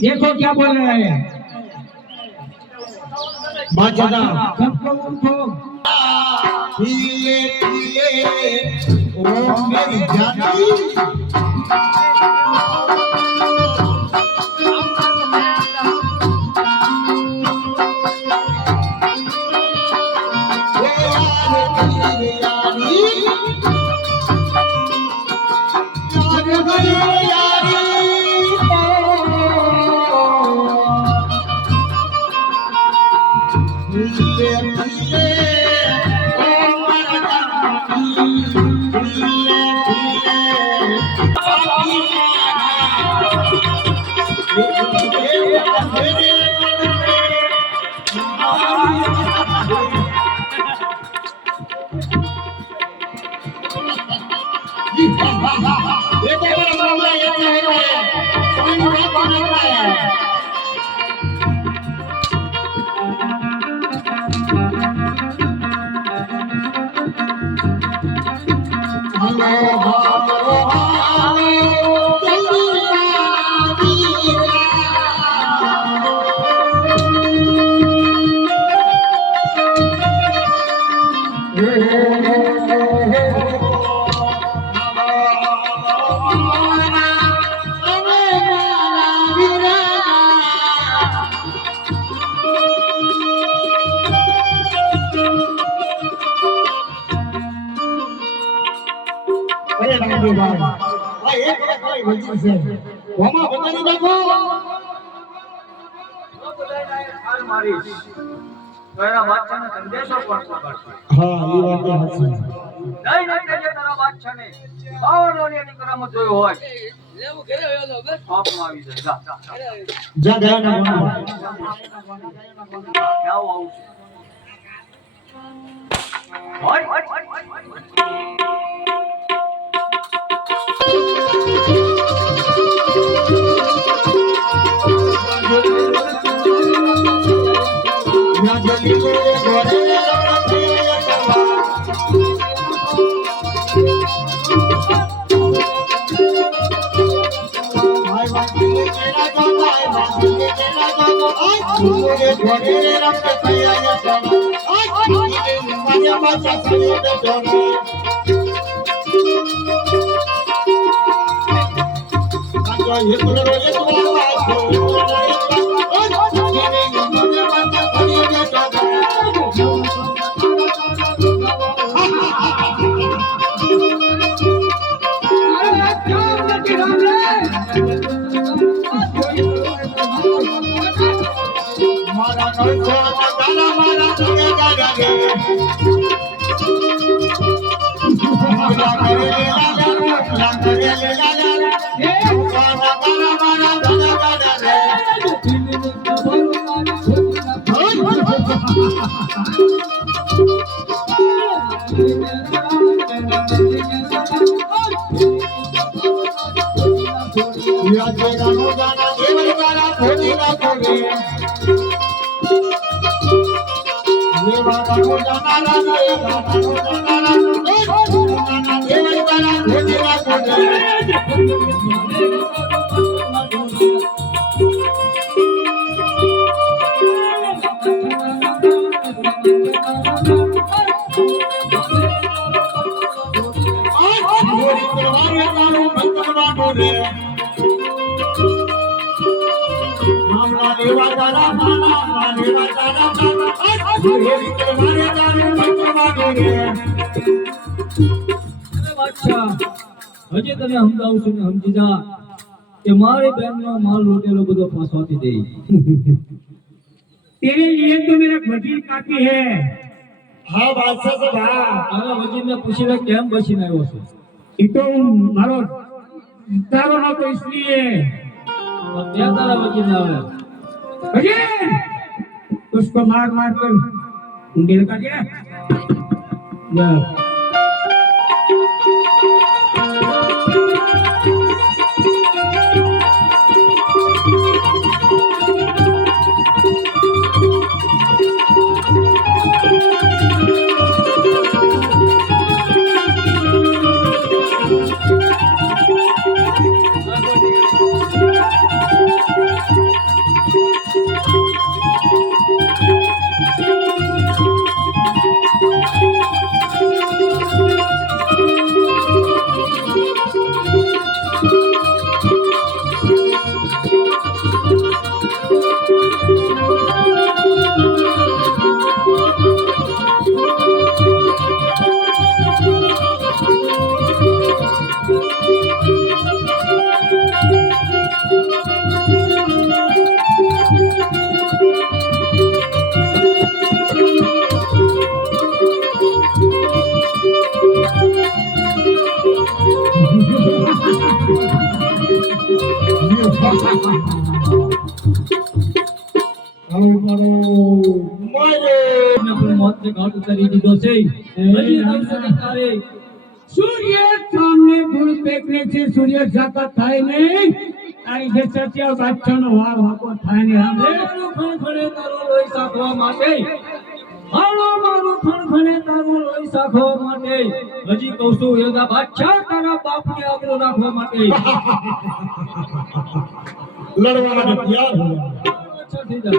देखो क्या बोल रहे हैं सबको उठो ओ मेरी जानी Thank you. હજી તને સમજાવું છું ને સમજી જા કે મારી બહેનનો માલ લૂટેલો બધો ફસાતી દે तेरे लिए तो मेरा वजीर काफी है। हाँ बादशाह साहब हाँ તારા વજીરને પૂછીને કેમ બચીને આવ્યો છે ये तो मारो तारो ना तो इसलिए ત્યાં તારા વજીરને આવે वजीर उसको मार मार कर दिल का क्या जा મોતને ઘાટ ઉતારી દીધો છે હજી આવશે કે તારે सूर्य सामने धूल फेंकने से सूर्य जाता थाय नहीं आई जे सत्य बादशाह नो वार वाको थाय नहीं हमरे મારું ખણખણે તારું લોહી સાખવા માટે હાલો મારું ખણખણે તારું લોહી સાખવા માટે હજી કહું છું એના બાદશાહ તારા બાપને આબરૂ રાખવા માટે लड़वा में तैयार हो અચ્છા થઈ જા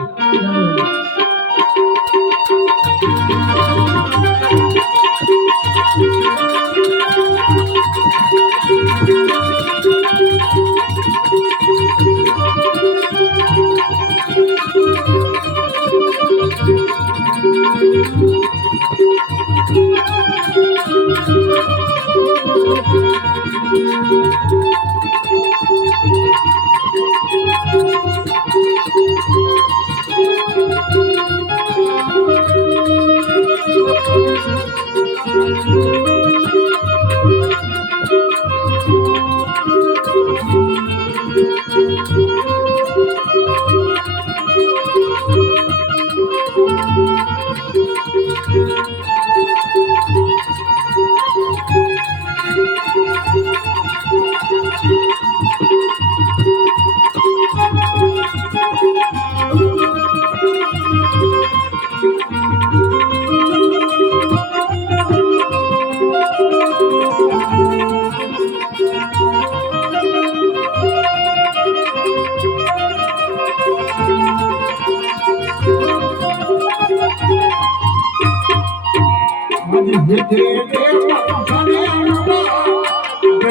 आज ये तेरे